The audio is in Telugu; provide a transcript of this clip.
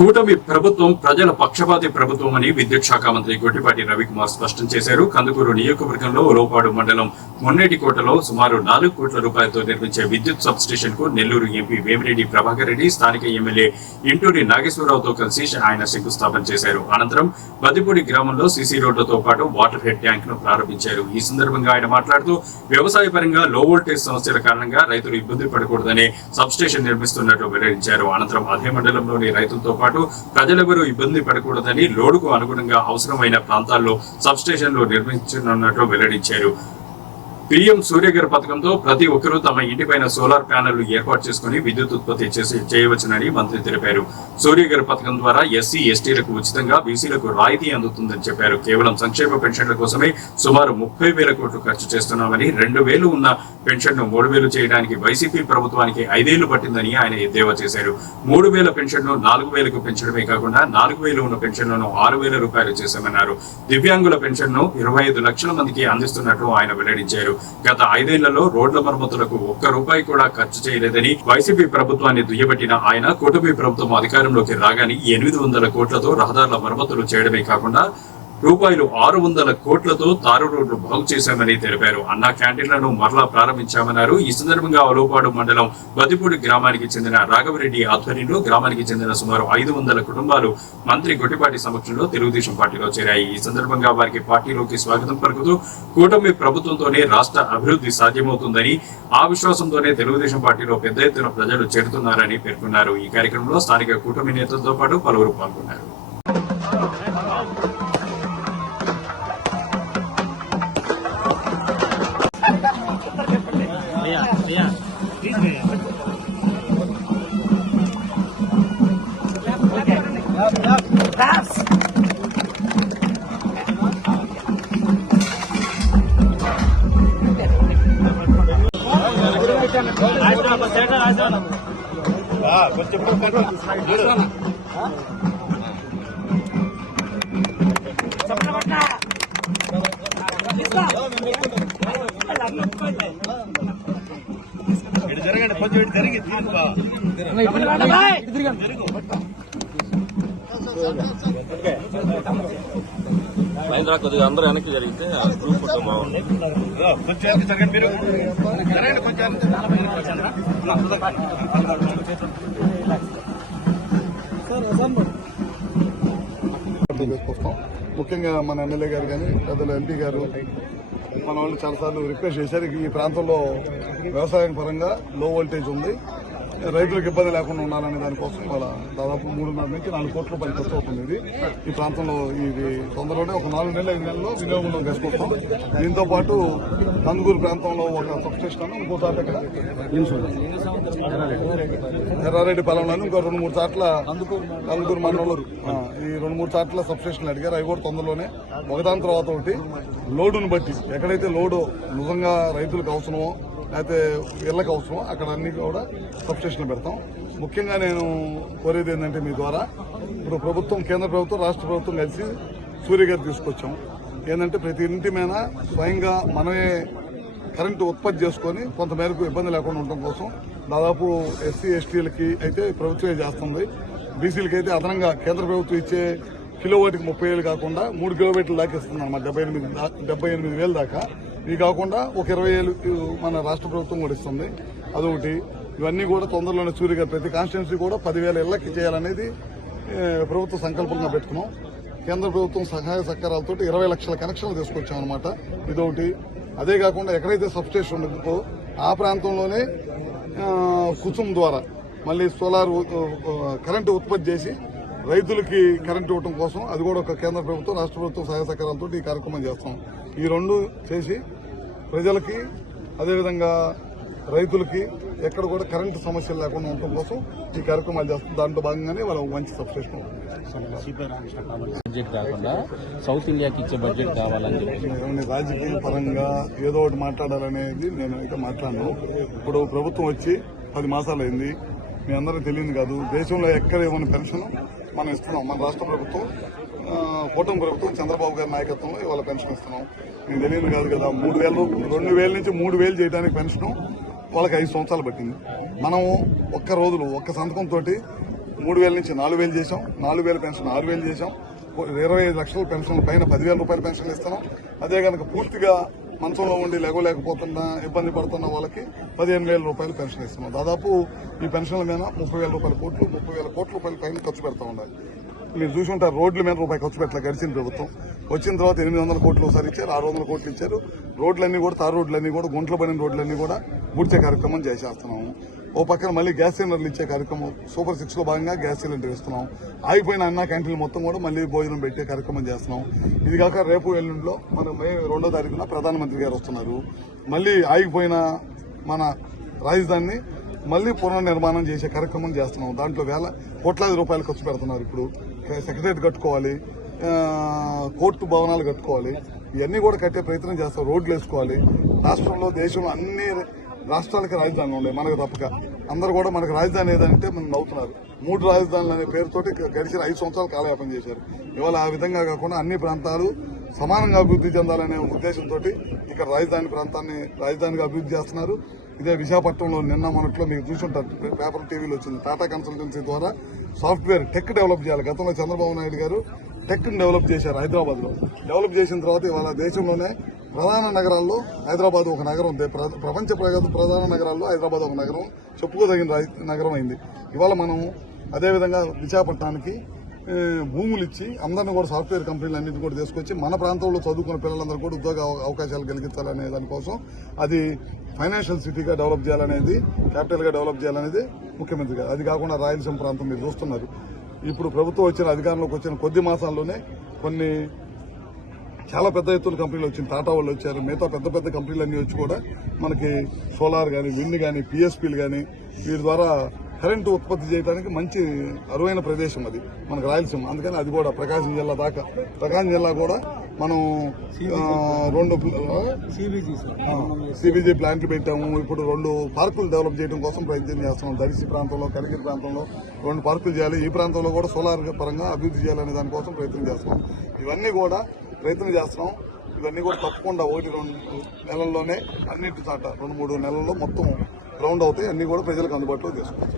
కూటమి ప్రభుత్వం ప్రజల పక్షపాతి ప్రభుత్వం అని విద్యుత్ శాఖ మంత్రి గొట్టిపాటి రవికుమార్ స్పష్టం చేశారు. కందుకూరు నియోజకవర్గంలో లోపాడు మండలం మొన్నేటికోటలో సుమారు 4 కోట్ల రూపాయలతో నిర్మించే విద్యుత్ సబ్ స్టేషన్ కు నెల్లూరు ఎంపీ వేమిరెడ్డి ప్రభాకర్ రెడ్డి, స్థానిక ఎమ్మెల్యే ఇంటూరి నాగేశ్వరరావుతో కలిసి ఆయన శంకుస్థాపన చేశారు. అనంతరం బద్దిపూడి గ్రామంలో సీసీ రోడ్లతో పాటు వాటర్ హెడ్ ట్యాంక్ ను ప్రారంభించారు. ఈ సందర్భంగా ఆయన మాట్లాడుతూ వ్యవసాయ పరంగా లో వోల్టేజ్ సమస్యల కారణంగా రైతులు ఇబ్బంది పడకూడదని సబ్ స్టేషన్ నిర్మిస్తున్నట్లు వెల్లడించారు. అనంతరం అదే మండలంలోని రైతులతో పాటు ప్రజలెవరూ ఇబ్బంది పడకూడదని లోడుకు అనుగుణంగా అవసరమైన ప్రాంతాల్లో సబ్ స్టేషన్లు నిర్మించనున్నట్లు వెల్లడించారు. పీఎం సూర్యఘర్ పథకంతో ప్రతి ఒక్కరూ తమ ఇంటిపైన సోలార్ ప్యానెళ్లు ఏర్పాటు చేసుకుని విద్యుత్ ఉత్పత్తి చేయవచ్చునని మంత్రి తెలిపారు. సూర్యఘర్ పథకం ద్వారా ఎస్సీ, ఎస్టీలకు ఉచితంగా, బీసీలకు రాయితీ అందుతుందని చెప్పారు. కేవలం సంక్షేమ పెన్షన్ల కోసమే సుమారు 30,000 కోట్లు ఖర్చు చేస్తున్నామని, 2,000 ఉన్న పెన్షన్ను 3,000 చేయడానికి వైసీపీ ప్రభుత్వానికి 5 ఏళ్లు పట్టిందని ఆయన ఎద్దేవా చేశారు. 3,000 పెన్షన్ను 4,000కు పెంచడమే కాకుండా 4,000 ఉన్న పెన్షన్లను 6,000 రూపాయలు చేశామన్నారు. దివ్యాంగుల పెన్షన్ను 25 లక్షల మందికి అందిస్తున్నట్లు ఆయన వెల్లడించారు. గత 5 ఏళ్లలో రోడ్ల మరమ్మతులకు ₹1 కూడా ఖర్చు చేయలేదని వైసీపీ ప్రభుత్వాన్ని దుయ్యబట్టిన ఆయన కూటమి ప్రభుత్వం అధికారంలోకి రాగానే 800 కోట్లతో రహదారుల మరమ్మతులు చేయడమే కాకుండా ₹600 కోట్లతో తారు రోడ్లు బాగు చేశామని తెలిపారు. అన్నా క్యాంటీన్లను మరలా ప్రారంభించామన్నారు. ఈ సందర్భంగా లోపాడు మండలం బద్దిపూడి గ్రామానికి చెందిన రాఘవరెడ్డి ఆధ్వర్యంలో గ్రామానికి చెందిన సుమారు 500 కుటుంబాలు మంత్రి గొట్టిపాటి సమక్షంలో తెలుగుదేశం పార్టీలో చేరాయి. ఈ సందర్భంగా వారికి పార్టీలోకి స్వాగతం పలుకుతూ కూటమి ప్రభుత్వంతోనే రాష్ట్ర అభివృద్ధి సాధ్యమవుతుందని, ఆ విశ్వాసంతోనే తెలుగుదేశం పార్టీలో పెద్ద ఎత్తున ప్రజలు చేరుతున్నారని పేర్కొన్నారు. ఈ కార్యక్రమంలో స్థానిక కూటమి నేతలతో పాటు పలువురు పాల్గొన్నారు. జరగండి, కొంచెం జరిగి మహేంద్ర కొద్దిగా అందరూ వెనక్కి జరిగితే గ్రూప్ ఫోటో బాగుంది. కొంచెం జరగండి, మీరు జరగండి కొంచెం. ముఖ్యంగా మన ఎమ్మెల్యే గారు కానీ పెద్దలు ఎంపీ గారు మన వాళ్ళు చాలాసార్లు రిక్వెస్ట్ చేశారు. ఈ ప్రాంతంలో వ్యవసాయం పరంగా లో వోల్టేజ్ ఉంది, రైతులకు ఇబ్బంది లేకుండా ఉండాలనే దానికోసం ఇవాళ దాదాపు 3.5 నుంచి 4 కోట్ల రూపాయలు ఖర్చు అవుతుంది. ఈ ప్రాంతంలో ఇది తొందరలోనే ఒక 4 నెలలు 5 నెలల్లో వినియోగంలో తీసుకొస్తాం. దీంతో పాటు కందుకూరు ప్రాంతంలో ఒక సబ్ స్టేషన్, ఇంకోసారి ఇక్కడ ఎర్రారెడ్డి పాలెంలోని ఇంకో 2-3 చోట్ల కందుకూరు మండలంలో ఈ 2-3 చోట్ల సబ్ స్టేషన్లు అడిగారు. అవి కూడా తొందరలోనే ఒకదాని తర్వాత ఒకటి లోడును బట్టి ఎక్కడైతే లోడు నిజంగా రైతులకు అవసరమో లేకపోతే ఇళ్లకు అవసరం అక్కడ అన్ని కూడా సబ్స్టేషన్లు పెడతాం. ముఖ్యంగా నేను కోరేది ఏంటంటే మీ ద్వారా ఇప్పుడు ప్రభుత్వం, కేంద్ర ప్రభుత్వం, రాష్ట్ర ప్రభుత్వం కలిసి సూర్యఘర్ తీసుకొచ్చాం. ఏంటంటే ప్రతి ఇంటి మీద స్వయంగా మనమే కరెంటు ఉత్పత్తి చేసుకుని కొంతమేరకు ఇబ్బంది లేకుండా ఉండటం కోసం దాదాపు ఎస్సీ, ఎస్టీలకి అయితే ప్రభుత్వమే చేస్తుంది. బీసీలకి అయితే అదనంగా కేంద్ర ప్రభుత్వం ఇచ్చే కిలోవాట్కి 30,000 కాకుండా 3 కిలోమీటర్ల దాకా ఇస్తుంది అన్నమాట, 78,000 దాకా. ఇవి కాకుండా ఒక 20,000 మన రాష్ట్ర ప్రభుత్వం కూడా ఇస్తుంది. అదొకటి. ఇవన్నీ కూడా తొందరలోనే సూర్యఘర్ ప్రతి కాన్స్టిట్యున్సీ కూడా 10,000 ఇళ్లకి చేయాలనేది ప్రభుత్వ సంకల్పంగా పెట్టుకున్నాం. కేంద్ర ప్రభుత్వం సహాయ సహకారాలతో 20 లక్షల కనెక్షన్లు తీసుకొచ్చాం అనమాట. ఇదొకటి. అదే కాకుండా ఎక్కడైతే సబ్స్టేషన్ ఉంటుందో ఆ ప్రాంతంలోనే కుసుమ్ ద్వారా మళ్ళీ సోలార్ కరెంటు ఉత్పత్తి చేసి రైతులకి కరెంటు ఇవ్వడం కోసం అది కూడా ఒక కేంద్ర ప్రభుత్వం, రాష్ట్ర ప్రభుత్వం సహాయ సహకారాలతో ఈ కార్యక్రమం చేస్తాం. ఈ 2 చేసి ప్రజలకి అదేవిధంగా రైతులకి ఎక్కడ కూడా కరెంటు సమస్యలు లేకుండా ఉండటం కోసం ఈ కార్యక్రమాలు చేస్తాం. దాంట్లో భాగంగానే వాళ్ళ మంచి సబ్స్టేషన్ బడ్జెట్ కాకుండా సౌత్ ఇండియాకి ఇచ్చే బడ్జెట్ కావాలని చెప్పి రాజకీయ పరంగా ఏదో ఒకటి మాట్లాడాలనేది నేను అయితే మాట్లాడను. ఇప్పుడు ప్రభుత్వం వచ్చి 10 మాసాలు అయింది. మీ అందరికీ తెలియదు కాదు, దేశంలో ఎక్కడ ఏమైనా పెన్షన్ మనం ఇస్తున్నాం. మన రాష్ట్ర ప్రభుత్వం, కూటమి ప్రభుత్వం చంద్రబాబు గారి నాయకత్వంలో ఇవాళ పెన్షన్ ఇస్తున్నాం. మీకు తెలియదు కాదు కదా, 2,000 నుంచి 3,000 చేయడానికి పెన్షన్ వాళ్ళకి 5 సంవత్సరాలు పట్టింది. మనం ఒక్క సంతకంతో 3,000 నుంచి 4,000 చేశాం. 4,000 పెన్షన్ 6,000 చేశాం. 25 లక్షల పెన్షన్ పైన 10,000 రూపాయల పెన్షన్ ఇస్తున్నాం. అదే కనుక పూర్తిగా మంచంలో ఉండి లేగలేకపోతున్నా ఇబ్బంది పడుతున్న వాళ్ళకి 15,000 రూపాయలు పెన్షన్ ఇస్తున్నాం. దాదాపు ఈ పెన్షన్ల మీద 30,000 రూపాయల కోట్లు 30,000 కోట్ల రూపాయల పైన ఖర్చు పెడతా ఉండాలి. మీరు చూసి ఉంటారు, రోడ్ల మీద రూపాయి ఖర్చు పెట్టలే గడిచిన ప్రభుత్వం. వచ్చిన తర్వాత 800 కోట్లు ఒకసారి ఇచ్చారు, 600 కోట్లు ఇచ్చారు. రోడ్లన్నీ కూడా తారు రోడ్లన్నీ కూడా గుంటలు పడిన రోడ్లన్నీ కూడా పూడ్చే కార్యక్రమం చేసేస్తున్నాము. ఓ పక్కన మళ్ళీ గ్యాస్ సిలిండర్లు ఇచ్చే కార్యక్రమం సూపర్ 6 లో భాగంగా గ్యాస్ సిలిండర్ ఇస్తున్నాం. ఆగిపోయిన అన్న క్యాంటీన్లు మొత్తం కూడా మళ్ళీ భోజనం పెట్టే కార్యక్రమం చేస్తున్నాం. ఇది కాక రేపు ఎల్లుండిలో మన మే 2వ తారీఖున ప్రధానమంత్రి గారు వస్తున్నారు. మళ్ళీ ఆగిపోయిన మన రాజధానిని మళ్ళీ పునర్నిర్మాణం చేసే కార్యక్రమం చేస్తున్నాం. దాంట్లో కోట్లాది రూపాయలు ఖర్చు పెడుతున్నారు. ఇప్పుడు సెక్రటరియట్ కట్టుకోవాలి, కోర్టు భవనాలు కట్టుకోవాలి, ఇవన్నీ కూడా కట్టే ప్రయత్నం చేస్తాం. రోడ్లు వేసుకోవాలి. రాష్ట్రంలో దేశంలో అన్ని రాష్ట్రాలకి రాజధానులు ఉన్నాయి, మనకు తప్పక. అందరూ కూడా మనకు రాజధాని ఏదంటే మనం నవ్వుతున్నారు. 3 రాజధానులు అనే పేరుతోటి గడిచిన 5 సంవత్సరాలు కాలయాపన చేశారు. ఇవాళ ఆ విధంగా కాకుండా అన్ని ప్రాంతాలు సమానంగా అభివృద్ధి చెందాలనే ఉద్దేశంతో ఇక్కడ రాజధానిగా అభివృద్ధి చేస్తున్నారు. ఇదే విశాఖపట్నంలో నిన్న మొన్నట్లో మీకు చూసుంటారు, పేపర్ టీవీలో వచ్చింది. టాటా కన్సల్టెన్సీ ద్వారా సాఫ్ట్వేర్ టెక్ డెవలప్ చేయాలి. గతంలో చంద్రబాబు నాయుడు గారు టెక్ డెవలప్ చేశారు హైదరాబాద్ లో. డెవలప్ చేసిన తర్వాత ఇవాళ దేశంలోనే ప్రధాన నగరాల్లో హైదరాబాద్ ఒక నగరం, ప్రపంచ ప్రధాన నగరాల్లో హైదరాబాద్ ఒక నగరం, చెప్పుకోదగిన నగరం అయింది. ఇవాళ మనం అదేవిధంగా విశాఖపట్నానికి భూములు ఇచ్చి అందరినీ కూడా సాఫ్ట్వేర్ కంపెనీలు అన్నింటినీ కూడా తీసుకొచ్చి మన ప్రాంతంలో చదువుకున్న పిల్లలందరూ కూడా ఉద్యోగ అవకాశాలు కలిగించాలనే దానికోసం అది ఫైనాన్షియల్ సిటీగా డెవలప్ చేయాలనేది, క్యాపిటల్ గా డెవలప్ చేయాలనేది ముఖ్యమంత్రి గారు. అది కాకుండా రాయలసీమ ప్రాంతం మీరు చూస్తున్నారు. ఇప్పుడు ప్రభుత్వం అధికారంలోకి వచ్చిన కొద్ది మాసాల్లోనే కొన్ని చాలా పెద్ద ఎత్తున కంపెనీలు వచ్చింది. టాటా వాళ్ళు వచ్చారు, మిగతా పెద్ద పెద్ద కంపెనీలు అన్ని వచ్చి కూడా మనకి సోలార్ కానీ, విండ్ కానీ, పిఎస్పీలు కానీ వీటి ద్వారా కరెంటు ఉత్పత్తి చేయడానికి మంచి అరువైన ప్రదేశం అది మనకు రాయలసీమ. అందుకని అది కూడా ప్రకాశం జిల్లా దాకా, ప్రకాశం జిల్లా కూడా మనం 2 సిబిజీ ప్లాంట్లు పెట్టాము. ఇప్పుడు 2 పార్కులు డెవలప్ చేయడం కోసం ప్రయత్నం చేస్తున్నాం. దర్శి ప్రాంతంలో, కలిగిరి ప్రాంతంలో 2 పార్కులు చేయాలి. ఈ ప్రాంతంలో కూడా సోలార్ పరంగా అభివృద్ధి చేయాలనే దానికోసం ప్రయత్నం చేస్తున్నాం. ఇవన్నీ కూడా ప్రయత్నం చేస్తున్నాం. ఇవన్నీ కూడా తప్పకుండా 1-2 నెలల్లోనే అన్నింటి చాట 2-3 నెలల్లో మొత్తం గ్రౌండ్ అవుతాయి. అన్ని కూడా ప్రజలకు అందుబాటులో తీసుకుంటాం.